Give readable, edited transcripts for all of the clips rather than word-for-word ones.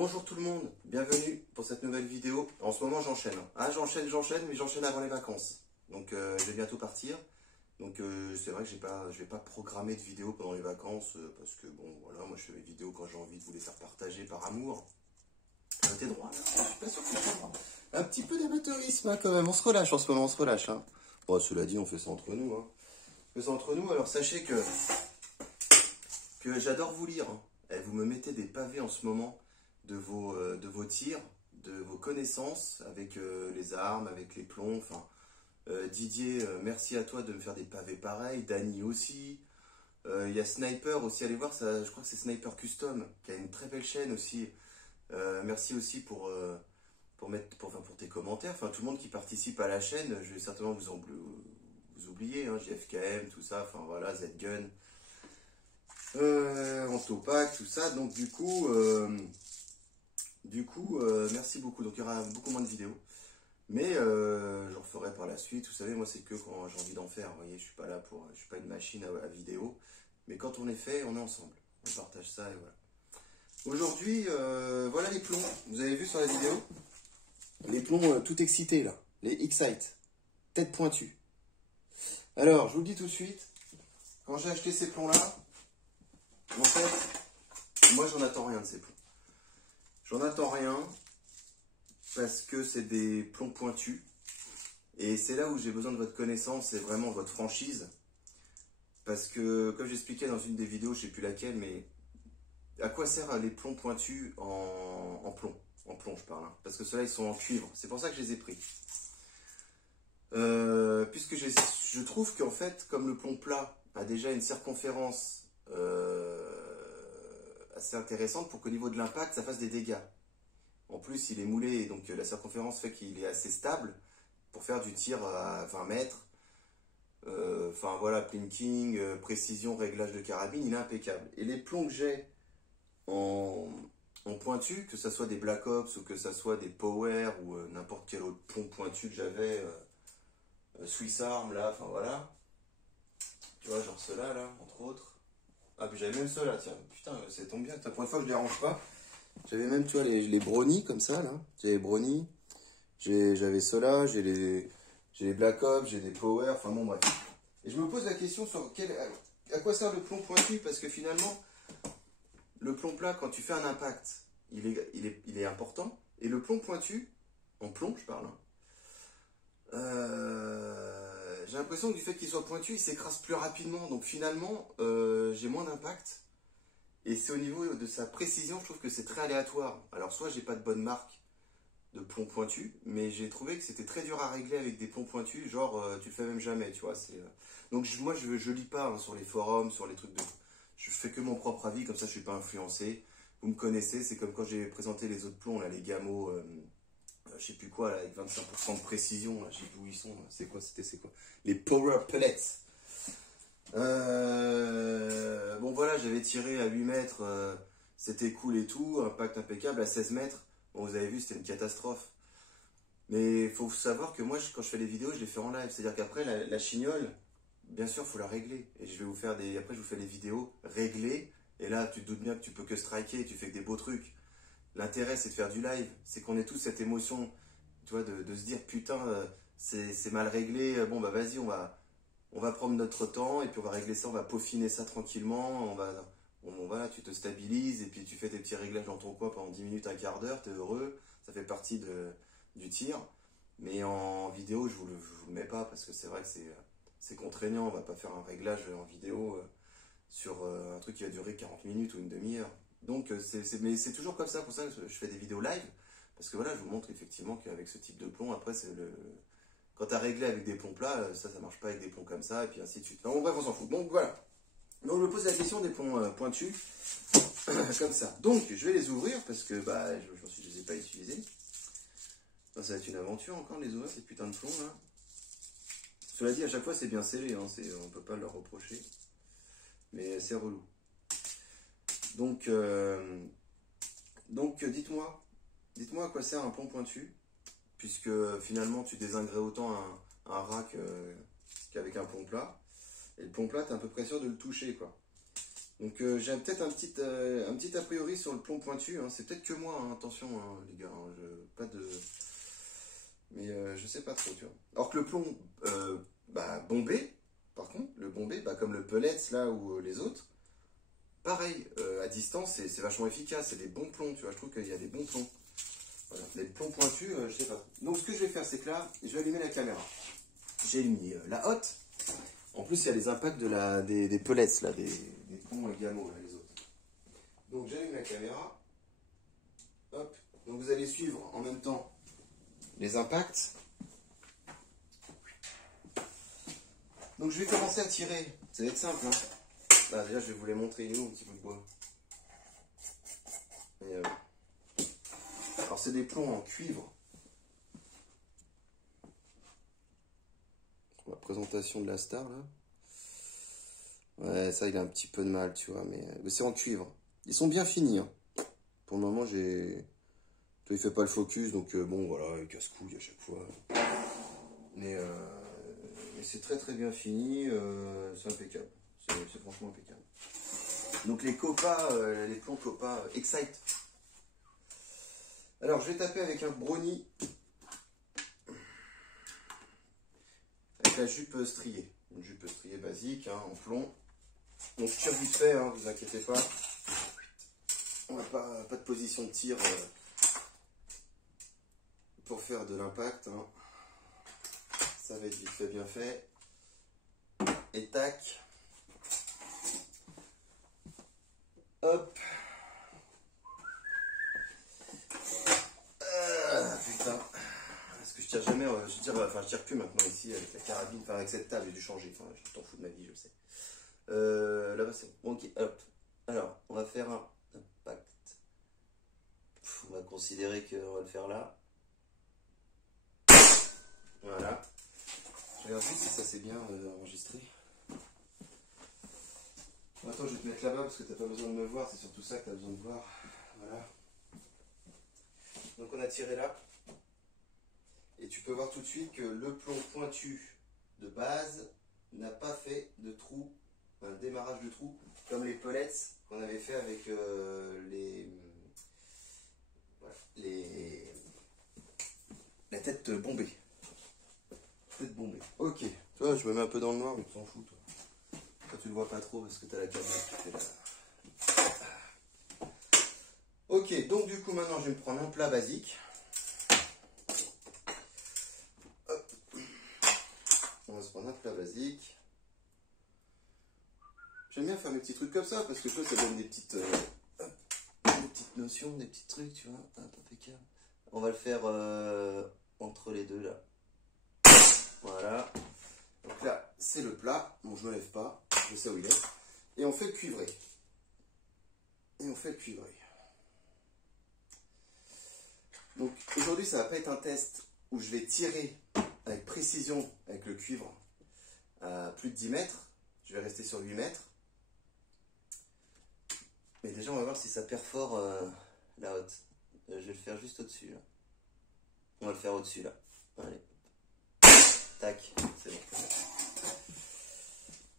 Bonjour tout le monde, bienvenue pour cette nouvelle vidéo. En ce moment j'enchaîne. Ah j'enchaîne, mais j'enchaîne avant les vacances. Donc je vais bientôt partir. Donc c'est vrai que je vais pas programmer de vidéos pendant les vacances parce que bon voilà, moi je fais mes vidéos quand j'ai envie de vous les faire partager par amour. T'es droit là, je suis pas sûr que c'est droit. Un petit peu d'amateurisme hein, quand même, on se relâche en ce moment, on se relâche. Hein. Bon, cela dit, on fait ça entre nous. Hein. On fait ça entre nous, alors sachez que j'adore vous lire. Hein. Et vous me mettez des pavés en ce moment de vos tirs, de vos connaissances avec les armes, avec les plombs. Enfin, Didier, merci à toi de me faire des pavés pareils. Dany aussi. Il y a Sniper aussi, allez voir, ça, je crois que c'est Sniper Custom, qui a une très belle chaîne aussi. Merci aussi pour tes commentaires. Enfin, tout le monde qui participe à la chaîne, je vais certainement vous oublier. Hein, JFKM, tout ça, enfin voilà, Z-Gun. Antopac, tout ça. Donc du coup, merci beaucoup. Donc il y aura beaucoup moins de vidéos. Mais j'en ferai par la suite. Vous savez, moi c'est que quand j'ai envie d'en faire. Vous voyez, je suis pas là pour. Je suis pas une machine à vidéo. Mais quand on est fait, on est ensemble. On partage ça et voilà. Aujourd'hui, voilà les plombs. Vous avez vu sur la vidéo les plombs tout excités là. Les X-Sight. Tête pointue. Alors, je vous le dis tout de suite. Quand j'ai acheté ces plombs là, en fait, moi j'en attends rien de ces plombs. J'en attends rien parce que c'est des plombs pointus. Et c'est là où j'ai besoin de votre connaissance et vraiment votre franchise. Parce que, comme j'expliquais dans une des vidéos, je ne sais plus laquelle, mais à quoi servent les plombs pointus en plomb? En plomb, je parle. Hein. Parce que ceux-là, ils sont en cuivre. C'est pour ça que je les ai pris. Puisque je trouve qu'en fait, comme le plomb plat a déjà une circonférence assez intéressante pour qu'au niveau de l'impact, ça fasse des dégâts. En plus, il est moulé, et donc la circonférence fait qu'il est assez stable pour faire du tir à 20 mètres. Enfin voilà, plinking, précision, réglage de carabine, il est impeccable. Et les plombs que j'ai en pointu, que ce soit des Black Ops ou que ce soit des Power ou n'importe quel autre plomb pointu que j'avais, Swiss Arm là, enfin voilà. Tu vois, genre ceux-là, là, entre autres. Ah, puis j'avais même ceux-là, tiens. Putain, ça tombe bien. Pour une fois que je les range pas. J'avais même, tu vois, les brownies comme ça, là. J'ai les brownies. J'avais ceux-là. J'ai les Black Ops, j'ai des Power. Enfin bon, bref. Et je me pose la question sur à quoi sert le plomb pointu. Parce que finalement, le plomb plat, quand tu fais un impact, il est important. Et le plomb pointu, en plomb, je parle, hein, j'ai l'impression que du fait qu'il soit pointu, il s'écrase plus rapidement. Donc finalement, j'ai moins d'impact. Et c'est au niveau de sa précision, je trouve que c'est très aléatoire. Alors soit j'ai pas de bonne marque de plomb pointu, mais j'ai trouvé que c'était très dur à régler avec des plombs pointus. Genre, tu le fais même jamais, tu vois. Donc moi, je lis pas hein, sur les forums, sur les trucs de... Je fais que mon propre avis, comme ça je suis pas influencé. Vous me connaissez, c'est comme quand j'ai présenté les autres plombs, là, les Gamo... je sais plus quoi, là, avec 25% de précision, là, je sais plus où ils sont, c'est quoi, les Power Pellets. Bon voilà, j'avais tiré à 8 mètres, c'était cool et tout, impact impeccable, à 16 mètres, bon vous avez vu, c'était une catastrophe. Mais il faut savoir que moi, quand je fais les vidéos, je les fais en live, c'est-à-dire qu'après, la chignole, bien sûr, il faut la régler. Et je vais vous faire après je vous fais des vidéos réglées, et là, tu te doutes bien que tu peux que striker, tu fais que des beaux trucs. L'intérêt, c'est de faire du live. C'est qu'on ait tous cette émotion, tu vois, de se dire, putain, c'est mal réglé. Bon, bah vas-y, on va prendre notre temps et puis on va régler ça, on va peaufiner ça tranquillement. Voilà, tu te stabilises et puis tu fais tes petits réglages dans ton coin pendant 10 minutes, un quart d'heure, t'es heureux. Ça fait partie du tir. Mais en vidéo, je vous le mets pas parce que c'est vrai que c'est contraignant. On va pas faire un réglage en vidéo sur un truc qui va durer 40 minutes ou une demi-heure. Donc, mais c'est toujours comme ça, pour ça que je fais des vidéos live. Parce que voilà, je vous montre effectivement qu'avec ce type de plomb, après, quand tu as réglé avec des plombs plats, ça marche pas avec des plombs comme ça, et puis ainsi de suite. Non, bref, on s'en fout. Donc voilà. Donc, je me pose la question des plombs pointus, comme ça. Donc, je vais les ouvrir, parce que bah, je les ai pas utilisés. Ça va être une aventure encore, de les ouvrir, ces putains de plombs, là. Cela dit, à chaque fois, c'est bien scellé, hein, on peut pas leur reprocher. Mais c'est relou. Donc dites-moi à quoi sert un plomb pointu, puisque finalement tu désinguerais autant un rat qu'avec un plomb plat. Et le plomb plat, t'es à peu près sûr de le toucher, quoi. Donc j'ai peut-être un petit a priori sur le plomb pointu, hein. C'est peut-être que moi, hein. Attention hein, les gars, hein. Pas de... Mais je sais pas trop, tu vois. Alors que le plomb bombé, par contre, le bombé, comme le pellets là ou les autres, pareil, à distance c'est vachement efficace, c'est des bons plombs, tu vois, je trouve qu'il y a des bons plombs. Voilà. Les plombs pointus, je sais pas. Donc ce que je vais faire, c'est que là, je vais allumer la caméra. J'ai mis la hotte. En plus, il y a les impacts des pellets, là, des plombs Gamo, là, les autres. Donc j'allume la caméra. Hop. Donc vous allez suivre en même temps les impacts. Donc je vais commencer à tirer. Ça va être simple, hein. Là, déjà, je vais vous les montrer. Il est où, un petit peu de bois. Alors c'est des plombs en cuivre. La présentation de la Star là. Ouais, ça il a un petit peu de mal, tu vois, mais c'est en cuivre. Ils sont bien finis, hein. Pour le moment, il fait pas le focus, donc bon, voilà, il casse-couille à chaque fois. Mais c'est très très bien fini, c'est impeccable. C'est franchement impeccable. Donc les copas, les plombs copas Excite. Alors je vais taper avec un brownie. Avec la jupe striée. Une jupe striée basique, hein, en plomb. Donc je tire vite fait, hein, vous inquiétez pas. On n'a pas de position de tir pour faire de l'impact. Hein. Ça va être vite fait, bien fait. Et tac. Hop. Putain. Parce que je tire jamais, je tire plus maintenant ici avec la carabine, enfin avec cette table, j'ai dû changer. Enfin, je t'en fous de ma vie, je le sais. Là-bas c'est bon. Ok, hop. Alors, on va faire un impact. On va considérer qu'on va le faire là. Voilà. Je regarde juste si ça s'est bien enregistré. Attends, je vais te mettre là-bas parce que t'as pas besoin de me voir, c'est surtout ça que t'as besoin de voir. Voilà. Donc on a tiré là. Et tu peux voir tout de suite que le plomb pointu de base n'a pas fait de trou, un démarrage de trou, comme les pellets qu'on avait fait avec la tête bombée. Tête bombée. Ok. Tu vois, je me mets un peu dans le noir, mais tu s'en fous, toi. Toi, tu le vois pas trop parce que tu as la caméra qui fait là. Ok, donc du coup, maintenant, je vais me prendre un plat basique. Hop. On va se prendre un plat basique. J'aime bien faire mes petits trucs comme ça parce que toi, ça donne des petites notions, des petits trucs, tu vois. Hop, impeccable. On va le faire entre les deux là. Voilà. Donc là, c'est le plat. Bon, je ne me lève pas. Je sais où il est. Et on fait le cuivré. Donc aujourd'hui, ça va pas être un test où je vais tirer avec précision avec le cuivre à plus de 10 mètres. Je vais rester sur 8 mètres. Mais déjà, on va voir si ça perfore la hotte. Je vais le faire juste au-dessus là. On va le faire au-dessus là. Allez. Tac, c'est bon.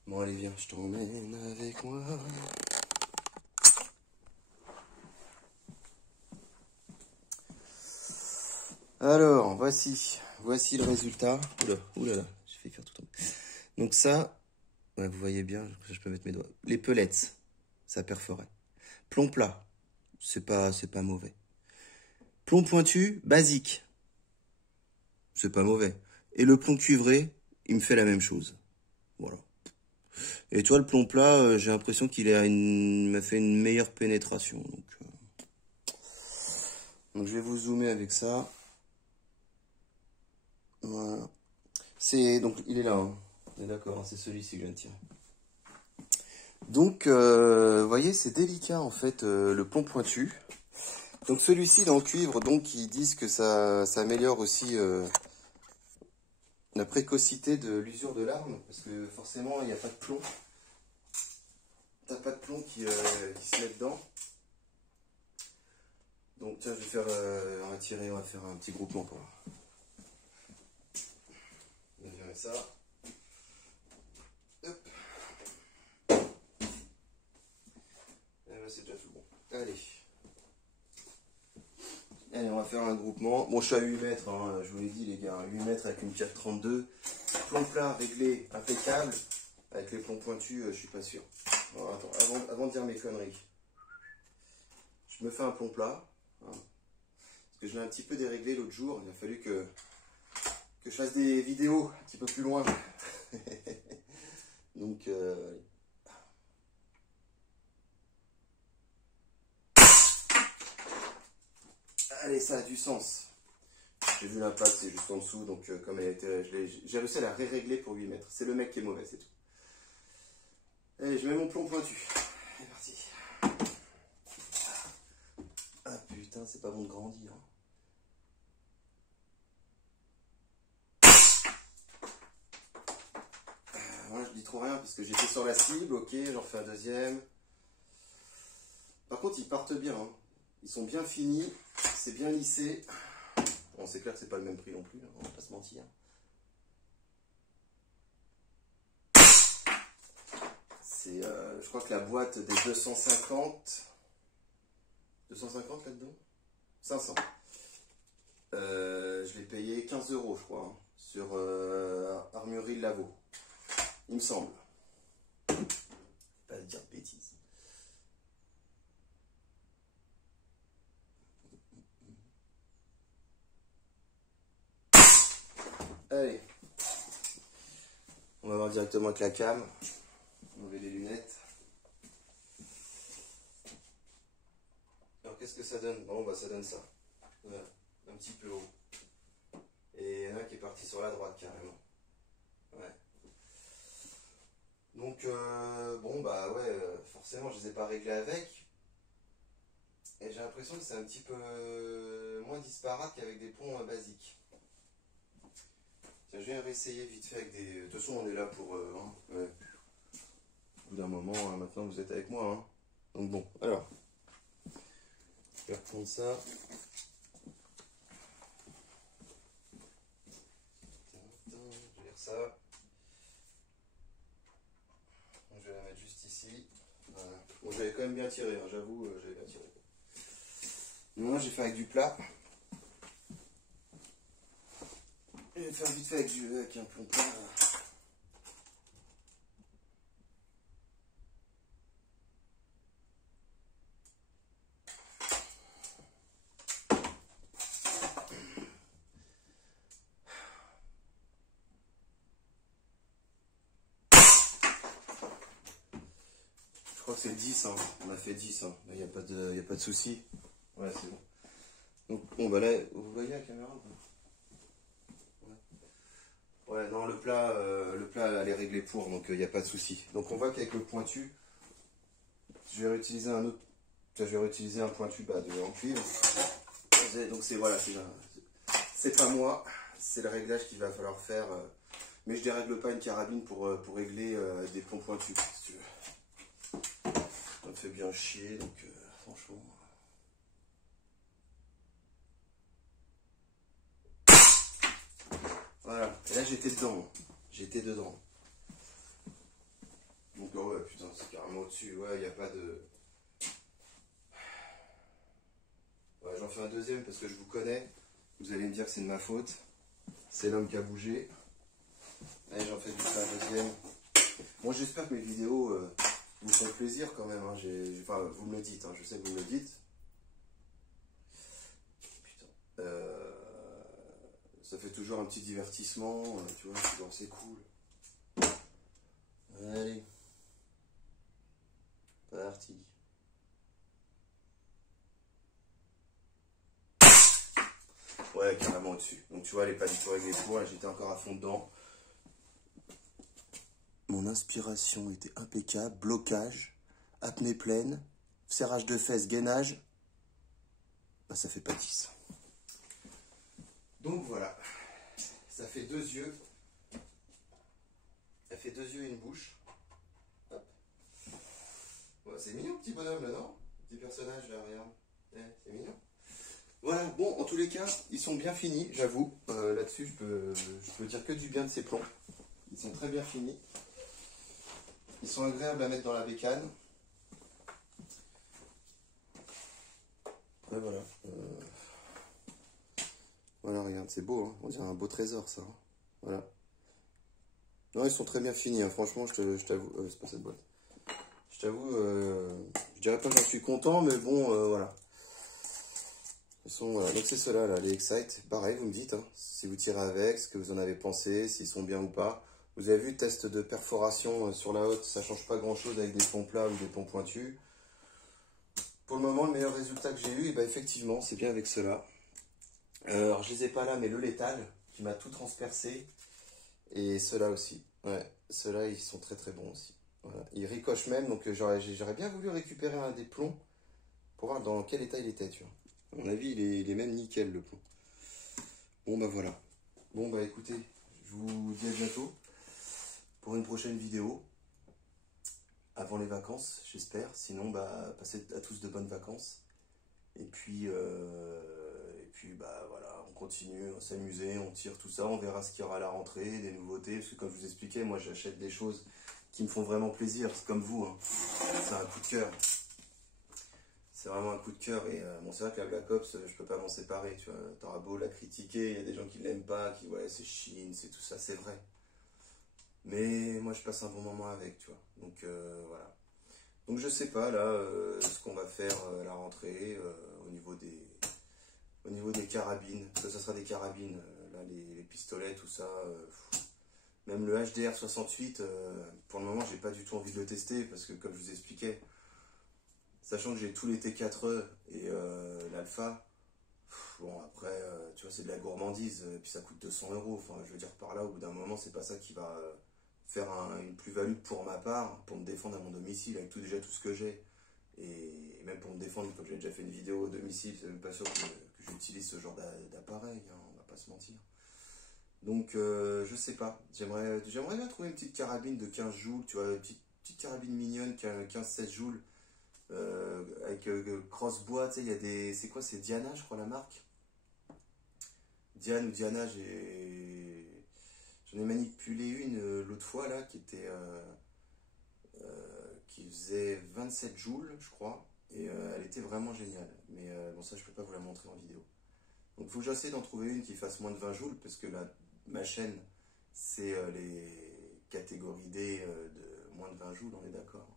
Bon, allez, viens, je t'emmène avec moi. Alors, voici le résultat. Oula, j'ai fait faire tout tomber. Donc ça, ouais, vous voyez bien, je peux mettre mes doigts. Les pellets, ça perforait. Plomb plat, c'est pas mauvais. Plomb pointu, basique, c'est pas mauvais. Et le plomb cuivré, il me fait la même chose. Voilà. Et tu vois, le plomb plat, j'ai l'impression qu'il m'a fait une meilleure pénétration. Donc je vais vous zoomer avec ça. Voilà. Donc il est là, hein. On est d'accord, hein, c'est celui-ci que je viens de tirer. Donc, vous voyez, c'est délicat en fait, le plomb pointu. Donc celui-ci dans le cuivre, donc ils disent que ça améliore aussi la précocité de l'usure de l'arme, parce que forcément il n'y a pas de plomb. T'as pas de plomb qui se met dedans. Donc tiens, je vais faire, on va faire un petit groupement pour voir. On va virer ça. Hop. Allez. Allez, on va faire un groupement. Bon, je suis à 8 mètres, hein, je vous l'ai dit les gars, 8 mètres avec une 432. Plomb plat réglé, impeccable. Avec les plombs pointus, je suis pas sûr. Alors, attends, avant de dire mes conneries, je me fais un plomb plat. Hein, parce que je l'ai un petit peu déréglé l'autre jour. Il a fallu que je fasse des vidéos un petit peu plus loin. Donc, allez, ça a du sens. J'ai vu l'impact, c'est juste en dessous, donc comme elle était, j'ai réussi à la régler pour 8 mètres. C'est le mec qui est mauvais, c'est tout. Allez, je mets mon plomb pointu. C'est parti. Ah putain, c'est pas bon de grandir. Moi, je dis trop rien parce que j'étais sur la cible, ok, j'en fais un deuxième. Par contre, ils partent bien. Hein. Ils sont bien finis, c'est bien lissé. Bon, c'est clair que c'est pas le même prix non plus, hein, on va pas se mentir. C'est, je crois que la boîte des 250 là-dedans 500. Je l'ai payé 15 €, je crois, hein, sur Armurerie Lavo. Il me semble. Pas dire de bêtises. Allez. On va voir directement avec la cam. Enlever les lunettes. Alors qu'est-ce que ça donne? Bon bah ça donne ça. Voilà. Un petit peu haut. Et il y en a un qui est parti sur la droite carrément. Ouais. Donc bon bah ouais, forcément je les ai pas réglés avec. Et j'ai l'impression que c'est un petit peu moins disparate qu'avec des ponts basiques. Tiens, je vais réessayer vite fait avec des... De toute façon on est là pour... hein, ouais. Au bout d'un moment, hein, maintenant vous êtes avec moi. Hein. Donc bon, alors. Je vais reprendre ça. Je vais lire ça. Je vais la mettre juste ici. Voilà. Bon, j'avais quand même bien tiré, hein, j'avoue, j'avais bien tiré. Moi, j'ai fait avec du plat. Je vais faire vite fait avec un plomb plat. Je crois que c'est 10, hein. On a fait 10, hein. Il n'y a pas de souci. Ouais, c'est bon. Donc, bon, bah là, vous voyez la caméra? Ouais, non, le plat, elle est réglée pour, donc il n'y a pas de souci. Donc on voit qu'avec le pointu, je vais réutiliser un autre, je vais réutiliser un pointu en cuivre. Donc c'est voilà, c'est pas moi, c'est le réglage qu'il va falloir faire. Mais je dérègle pas une carabine pour régler des plombs pointus, si tu veux. Ça me fait bien chier, donc franchement. Voilà, et là j'étais dedans. J'étais dedans. Donc oh ouais, putain, c'est carrément au-dessus. Ouais, il n'y a pas de... Ouais, j'en fais un deuxième parce que je vous connais. Vous allez me dire que c'est de ma faute. C'est l'homme qui a bougé. Allez, j'en fais un deuxième. Bon, j'espère que mes vidéos vous font plaisir quand même. Hein. Enfin, vous me le dites, hein. Je sais que vous me le dites. Putain. Ça fait toujours un petit divertissement. Tu vois, c'est cool. Allez. Parti. Ouais, carrément au-dessus. Donc tu vois, elle n'est pas du tout réglée pour. Là, j'étais encore à fond dedans. Mon inspiration était impeccable. Blocage, apnée pleine, serrage de fesses, gainage. Bah, ça fait pas 10. Donc voilà. Ça fait 2 yeux. Elle fait 2 yeux et une bouche. Hop. Ouais, c'est mignon, petit bonhomme là, non? Petit personnage là, regarde. C'est mignon. Voilà, bon, en tous les cas, ils sont bien finis, j'avoue. Là-dessus, je peux dire que du bien de ces plombs. Ils sont très bien finis. Ils sont agréables à mettre dans la bécane. Ouais, voilà. Voilà, regarde, c'est beau, hein. On dirait un beau trésor, ça. Hein. Voilà. Non, ils sont très bien finis, hein. Franchement, je t'avoue. C'est pas cette boîte. Je t'avoue, je dirais pas que j'en suis content, mais bon, voilà. Ils sont, voilà. Donc c'est ceux-là, là, les Excite. Pareil, vous me dites, hein, si vous tirez avec, ce que vous en avez pensé, s'ils sont bien ou pas. Vous avez vu, test de perforation sur la haute, ça change pas grand-chose avec des ponts plats ou des ponts pointus. Pour le moment, le meilleur résultat que j'ai eu, et ben effectivement, c'est bien avec ceux-là. Alors, je les ai pas là, mais le létal, qui m'a tout transpercé. Et ceux-là aussi. Ouais, ceux-là, ils sont très très bons aussi. Voilà. Ils ricochent même, donc j'aurais bien voulu récupérer un des plombs pour voir dans quel état il était, tu vois. À mon avis, il est même nickel, le plomb. Bon, bah voilà. Bon, bah écoutez, je vous dis à bientôt pour une prochaine vidéo. Avant les vacances, j'espère. Sinon, bah, passez à tous de bonnes vacances. Et puis bah voilà, on continue à s'amuser, on tire tout ça, on verra ce qu'il y aura à la rentrée, des nouveautés, parce que comme je vous expliquais, moi j'achète des choses qui me font vraiment plaisir, c'est comme vous, hein. C'est un coup de cœur. C'est vraiment un coup de cœur, et bon, c'est vrai que la Black Ops, je peux pas m'en séparer, tu vois, t'auras beau la critiquer, il y a des gens qui l'aiment pas, qui ouais c'est Chine, c'est tout ça, c'est vrai. Mais moi je passe un bon moment avec, tu vois, donc voilà. Donc je sais pas là ce qu'on va faire à la rentrée au niveau des carabines, parce que ça sera des carabines, là les pistolets, tout ça, même le HDR 68, pour le moment j'ai pas du tout envie de le tester, parce que comme je vous expliquais, sachant que j'ai tous les T4E et l'Alpha, bon après, tu vois c'est de la gourmandise, et puis ça coûte 200 €, enfin je veux dire par là, au bout d'un moment c'est pas ça qui va faire une plus-value pour ma part, pour me défendre à mon domicile, avec déjà tout ce que j'ai. Et même pour me défendre, comme j'ai déjà fait une vidéo au domicile, c'est même pas sûr que j'utilise ce genre d'appareil, hein, on va pas se mentir. Donc je sais pas, j'aimerais bien trouver une petite carabine de 15 joules, tu vois, une petite carabine mignonne qui a 15-16 joules, avec cross-bois, tu sais, il y a des, c'est quoi, c'est Diana je crois la marque. Diane ou Diana, j'en ai manipulé une l'autre fois là, qui faisait 27 joules, je crois, et elle était vraiment géniale. Mais bon, ça, je peux pas vous la montrer en vidéo. Donc, il faut que j'essaie d'en trouver une qui fasse moins de 20 joules, parce que ma chaîne, c'est les catégories D de moins de 20 joules, on est d'accord.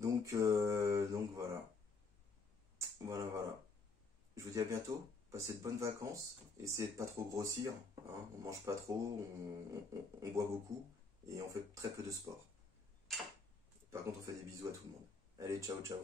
Donc voilà. Voilà. Je vous dis à bientôt. Passez de bonnes vacances. Essayez de pas trop grossir. Hein. On mange pas trop, on boit beaucoup, et on fait très peu de sport. Par contre, on fait des bisous à tout le monde. Allez, ciao, ciao.